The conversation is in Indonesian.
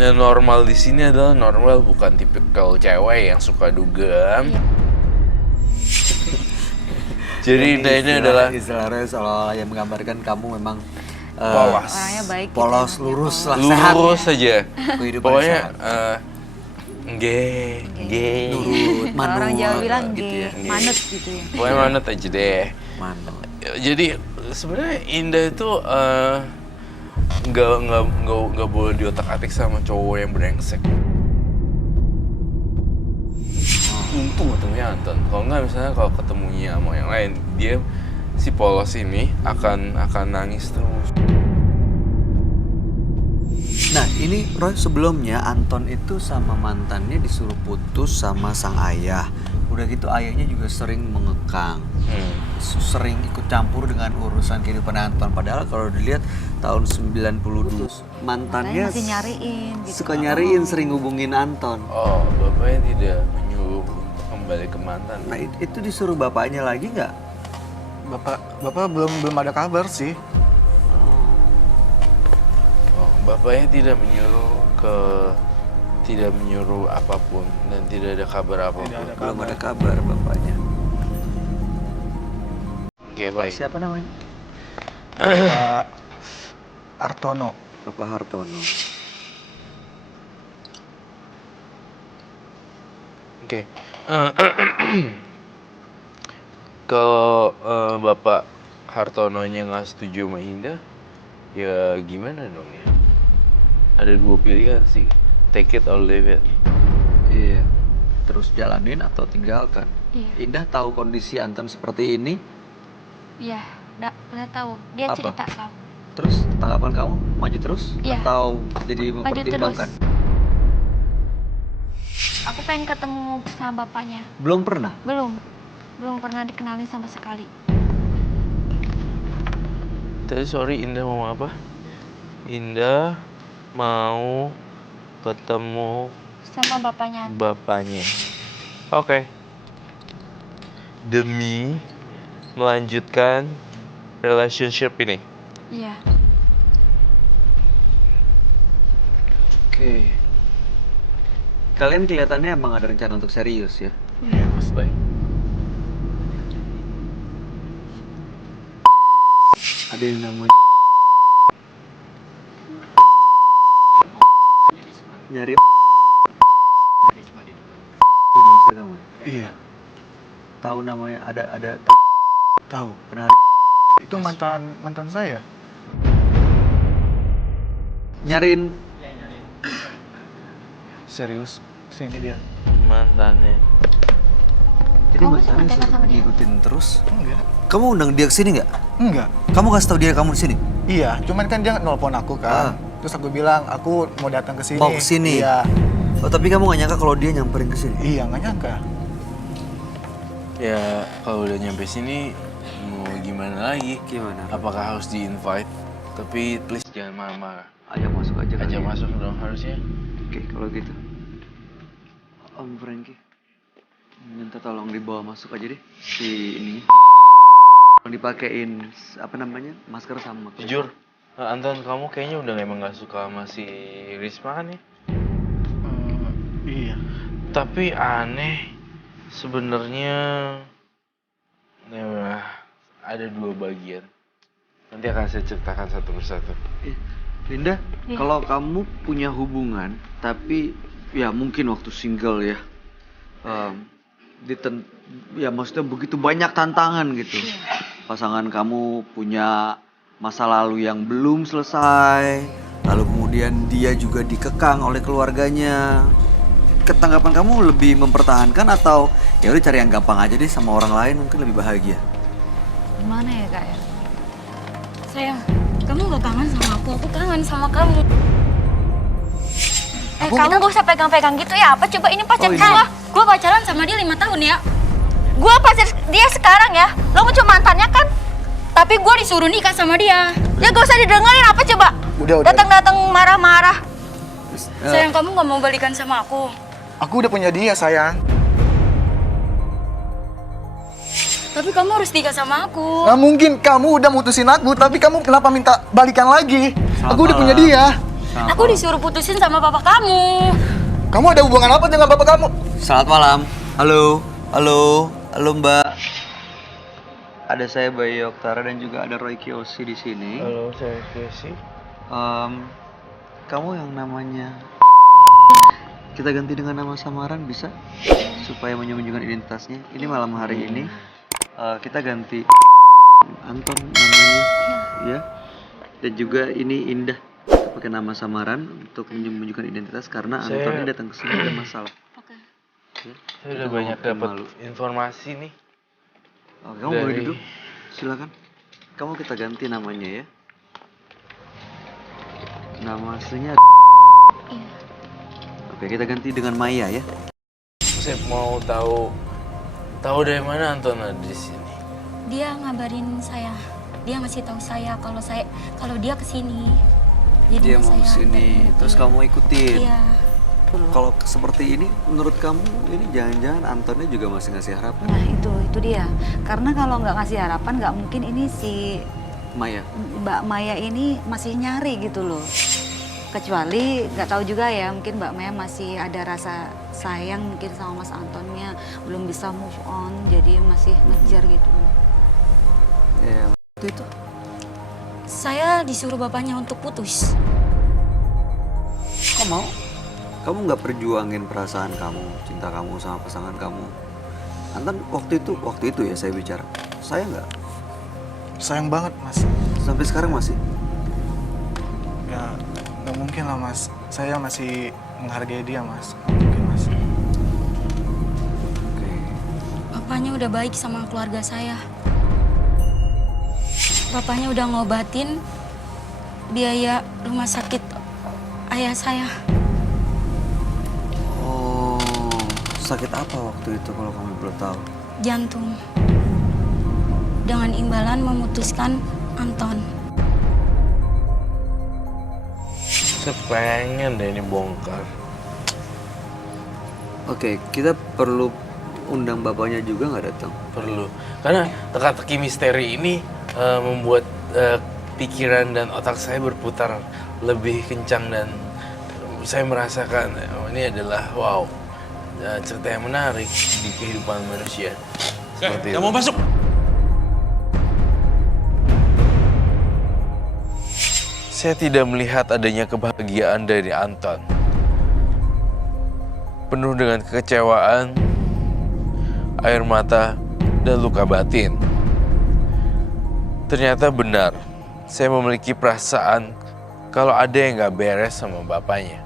Nah, normal di sini adalah normal bukan tipikal cewek yang suka dugem. Jadi ini adalah istilahnya seolah yang menggambarkan kamu memang polos. Orangnya baik gitu polos, ya, lurus polos. lah, sehat. Lurus saja. Kehidupan Pokoknya sehat. Nurut, Kalau orang Jawa manut, bilang gitu ya. manut gitu ya. Pokoknya manut aja deh. Manut. Jadi sebenarnya Indah itu nggak boleh diotak-atik sama cowok yang brengsek. Untung ketemunya Anton. Kalau nggak misalnya kalau ketemunya sama yang lain, dia si polos ini akan nangis terus. Nah ini Roy, sebelumnya Anton itu sama mantannya disuruh putus sama sang ayah. Udah gitu ayahnya juga sering mengekang, sering ikut campur dengan urusan kehidupan Anton. Padahal kalau dilihat tahun 92 mantannya Masih nyariin gitu. suka nyariin, sering hubungin Anton. Oh, bapaknya tidak menyuruh kembali ke mantan. Nah itu disuruh bapaknya lagi nggak? Bapak belum ada kabar sih. Oh, bapaknya tidak menyuruh apapun dan tidak ada kabar apapun. Belum ada kabar bapaknya. Oke, baik. Siapa namanya? Pak Artono. Bapak Hartono. Oke. Kalau Bapak Hartononya nggak setuju sama Indah, ya gimana dong ya? Ada dua pilihan sih, take it or leave it. Iya. Terus jalanin atau tinggalkan. Iya. Indah tahu kondisi Anton seperti ini. Iya, udah tahu. Dia Apa? cerita tahu. Terus tanggapan kamu maju terus Iya. atau jadi Maju mempertimbangkan? Aku pengen ketemu sama bapaknya. Belum pernah. Belum pernah dikenalin sama sekali. Tadi sorry, Indah mau apa? Indah mau ketemu Sama bapaknya. bapaknya. Oke. Demi melanjutkan relationship ini. Iya. Oke. Kalian kelihatannya emang ada rencana untuk serius ya? Iya, pasti. Ada yang namanya nyari kamu. Iya, Tahu namanya ada tahu. pernah Itu mantan saya. nyariin Serius, sini dia. Mantannya. jadi Kamu mantannya suka sama dia? ngikutin terus. Enggak. Kamu undang dia ke sini nggak? Enggak. Kamu kasih tahu dia kamu di sini? Iya, cuman kan dia nelpon aku kan. Terus aku bilang aku mau datang ke sini. Mau ke sini? Iya. Oh tapi kamu nggak nyangka kalau dia nyamperin ke sini? Iya, nggak nyangka. Ya, kalau udah nyampe sini mau gimana lagi? Gimana? Apakah harus di-invite? Tapi please jangan marah-marah. Ajak masuk aja kali Ajak ya. masuk dong harusnya. Oke, kalau gitu. Om Frankie, minta tolong dibawa masuk aja deh si ini. Tolong dipakein apa namanya masker sama. Jujur, Anton, kamu kayaknya udah emang gak suka sama si Risma kan ya? Iya. Tapi aneh, sebenarnya ya, ada dua bagian. Nanti akan saya ceritakan satu persatu. Linda, Iya. kalau kamu punya hubungan, tapi ya mungkin waktu single ya, ya maksudnya begitu banyak tantangan gitu. Pasangan kamu punya masa lalu yang belum selesai, lalu kemudian dia juga dikekang oleh keluarganya. Ketanggapan kamu lebih mempertahankan atau ya udah cari yang gampang aja deh sama orang lain mungkin lebih bahagia? Gimana ya kak ya? Sayang, kamu gak kangen sama aku kangen sama kamu. Kamu gak usah pegang-pegang gitu ya. Apa coba ini pacar gua pacaran sama dia 5 tahun ya. Gua pacar dia sekarang ya. Lo cuma mantannya kan? Tapi gua disuruh nikah sama dia. Ya gak usah didengerin apa coba. Udah. Datang-datang marah-marah. Sayang, kamu gak mau balikan sama aku? Aku udah punya dia, sayang. Tapi kamu harus nikah sama aku. Nggak mungkin kamu udah mutusin aku, tapi kamu kenapa minta balikan lagi? Aku udah punya dia. Selamat Aku malam. disuruh putusin sama bapak kamu. Kamu ada hubungan apa dengan bapak kamu? Selamat malam. Halo, halo, halo Mbak. Ada saya Bayu Oktara dan juga ada Roy Kiyoshi di sini. Halo, saya Kesi. Kamu yang namanya kita ganti dengan nama samaran bisa? Supaya menyembunyikan identitasnya. Ini malam hari ini kita ganti Anton namanya, ya. Dan juga ini Indah. Kita pakai nama samaran untuk menyembunyikan identitas karena Saya- Anton ini datang ke sini ada masalah. Oke. Ya. Saya udah Kita banyak makin dapat malu. informasi nih. Oke, kamu boleh Dari- duduk. Silakan. Kamu kita ganti namanya ya. Nama aslinya. Iya. Oke, kita ganti dengan Maya ya. Saya mau tahu dari mana Anton ada di sini. Dia ngabarin saya. Dia ngasih tahu saya kalau dia kesini. Jadi Dia mau saya sini, anterin. terus Iya. kamu ikutin. Iya. Kalau seperti ini, menurut kamu ini jangan-jangan Antonnya juga masih ngasih harapan? Nah itu dia. Karena kalau nggak ngasih harapan nggak mungkin ini si Maya. Mbak Maya ini masih nyari gitu loh. Kecuali nggak tahu juga ya, mungkin Mbak Maya masih ada rasa sayang mungkin sama Mas Antonnya, belum bisa move on, jadi masih ngejar gitu. Ya, itu. Saya disuruh bapaknya untuk putus. Kok mau? Kamu nggak perjuangin perasaan kamu, cinta kamu sama pasangan kamu? Anton waktu itu ya saya bicara. Saya nggak. Sayang banget mas. Sampai sekarang masih. Ya nggak mungkin lah mas. Saya masih menghargai dia mas. Nggak mungkin mas. Oke. Bapaknya udah baik sama keluarga saya. Bapaknya udah ngobatin biaya rumah sakit ayah saya. Oh, sakit apa waktu itu kalau kamu belum tahu? Jantung. Dengan imbalan memutuskan Anton. Saya pengen deh ini bongkar. Oke, kita perlu undang bapaknya juga nggak datang? Perlu. Karena teka-teki misteri ini membuat pikiran dan otak saya berputar lebih kencang dan saya merasakan ini adalah wow, cerita yang menarik di kehidupan manusia. Seperti Nggak mau masuk. Saya tidak melihat adanya kebahagiaan dari Anton. Penuh dengan kekecewaan, air mata, dan luka batin. Ternyata benar, saya memiliki perasaan kalau ada yang gak beres sama bapaknya.